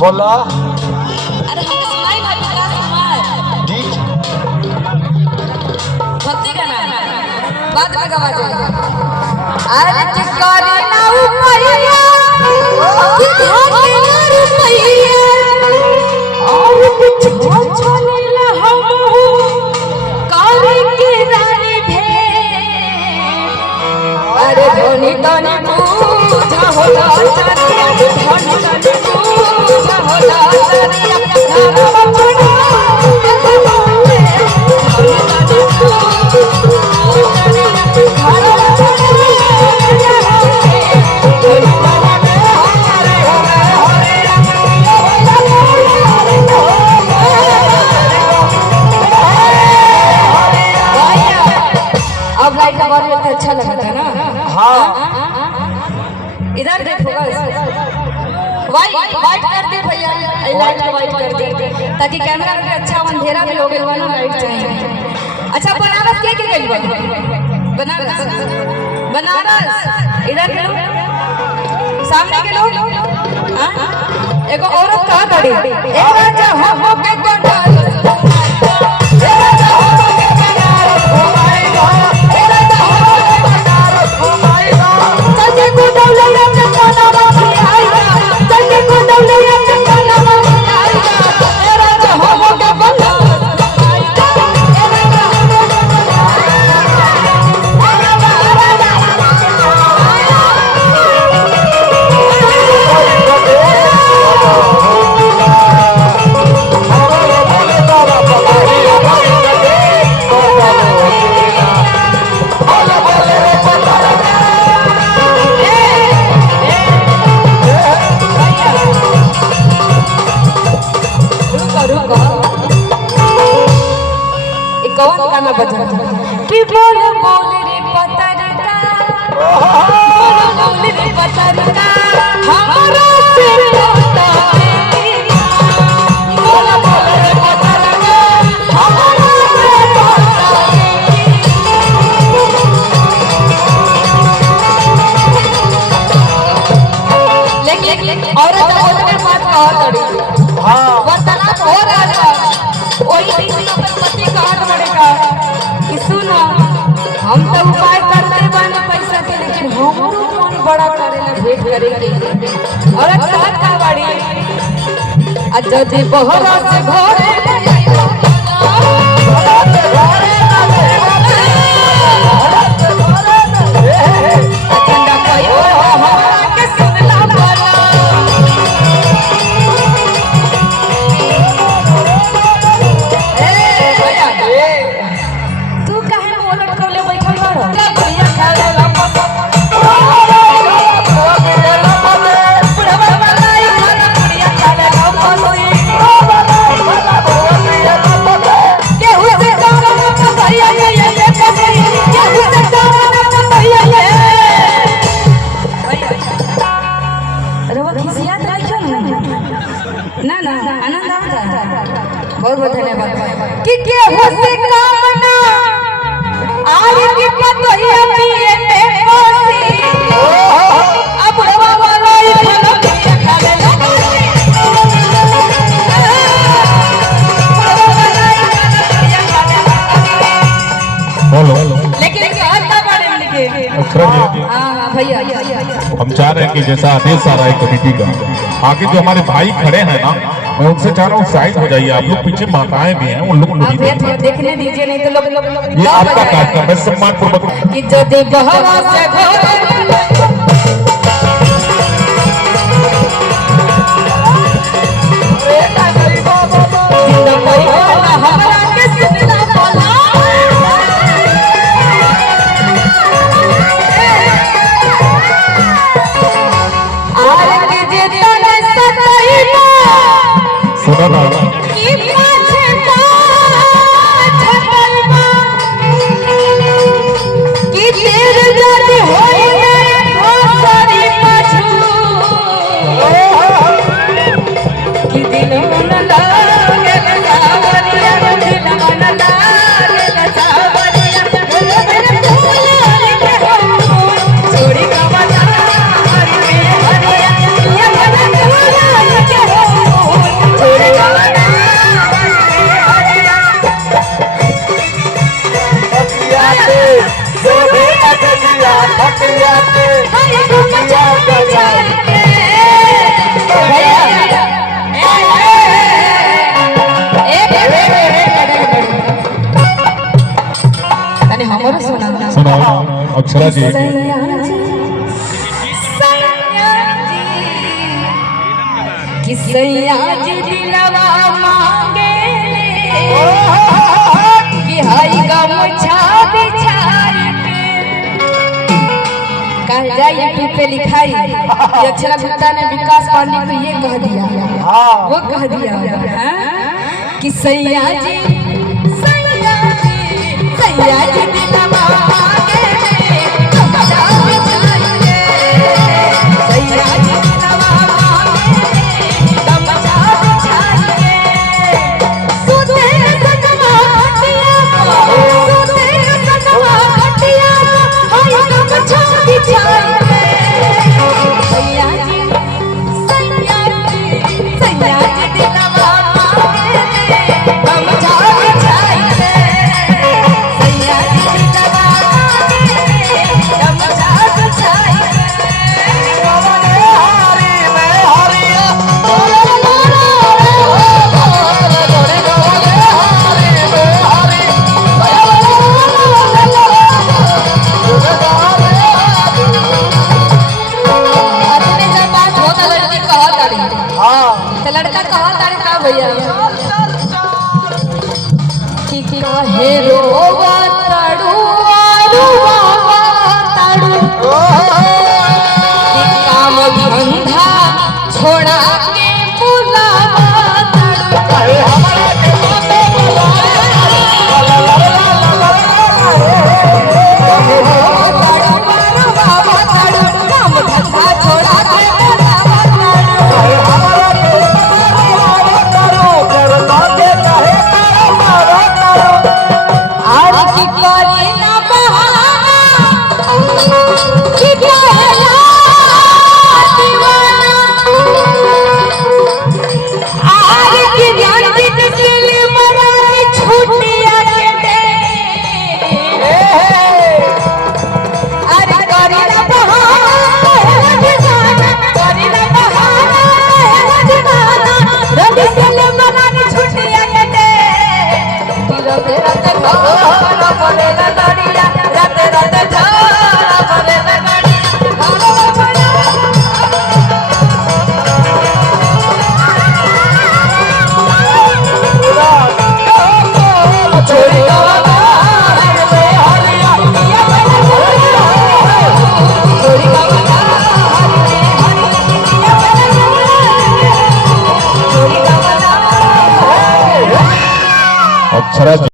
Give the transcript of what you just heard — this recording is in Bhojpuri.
बोला। अरे हमको सुनाई भाई विकास कुमार ठीक भक्ति गाना बाद में गवा दे। अरे चिकारी ना उमैया कि धाके ना रुपैया और कुछ छोले ला हम कारी के रानी भेंट। अरे धनी धनी पूजा होला चनिया धनी धनी पूजा होला चनिया घर बपड़ा अब लाइट का बार में अच्छा लगता है ना। हाँ इधर देखो वाइट वाइट कर दे भैया लाइट को वाइट कर दे ताकि कैमरा में अच्छा अंधेरा भी हो गया ना लाइट चाहिए। अच्छा बनारस के गई बनारस बनारस इधर के लोग सामने के लोग हां एगो औरत कहा खड़ी ए राजा हो के बनारस ए राजा हो के बनारस ओ माय गॉड ए राजा हो के बनारस ओ माय गॉड चल के दौलैया के बनावा आईगा चल के दौलैया के बनावा आईगा ए राजा हो के बनारस आईगा ए राजा कौन गाना बजा कि बोल बोल रे पतरका बोल रे पतरका हमारा से होता बोल बोल रे पतरका हमारा से होता लेकिन औरत औरत के बात कहा तड़ी हाँ वार्तालाप हो रहा था वही पति कहत पड़ेगा कि सुनो हम तो उपाय करते बानी पैसा के लेकिन हमरो मन बड़ा करेला भेंट करेगी और कहत का बाड़ी आ जदी बहरा से घरे ठंडा कहियो हमरा के सुनला बोला तू काहे मोलट कौले बैठल बारो बढ़िया खाले लपस बुढ़वा मलाई खाना बढ़िया खाले लपस केहू से गाना न भैया ये केहू से गाना न भैया ये रवा खिसियात रहियो ना ना आनंद आता बहुत बहुत धन्यवाद कि केहू से कामना आरे के पतोहिया पिए में कोसी अब रवा वाला ही फलो पिए खाले लगोसी रवा वाला ही पिए खाले लगोसी बोलो लेकिन कहता बड़े उनके हां भैया हम चाह रहे हैं कि जैसा आदेश आ रहा है कमेटी का आगे जो हमारे भाई खड़े हैं ना मैं उनसे चाह रहा हूँ साइड हो जाइए। आप लोग पीछे माताएं भी हैं उन लोग देखने दीजिए नहीं तो लोग ये आपका कार्यक्रम है सम्मान पूर्वक कि जो दे बहरा से सुनो ना कि तेरे जाने होए अक्षरा जी किसैया जी दिलवा मांगे कि हाई गमछा बिछाई कह जाए यूट्यूब पे लिखाई कि अक्षरा गुप्ता ने विकास पांडे को ये कह दिया वो कह दिया कि सैया जी दिलवा मांगे गमछा बिछाई सैया जी दिलवा मांगे गमछा बिछाई सुते सजवा खटिया सुते सजवा खटिया हाय गमछा बिछाई सैया जी दिलवा मांगे गमछा बिछाई सैया जी दिलवा मांगे गमछा बिछाई तो लड़का कहा तारे का भैया कि काहे रोवा ताड़ू कि काम धंधा छोड़ा के बुलावा ताड़ू काम धंधा छोड़ा के बुलावा अक्षरा जी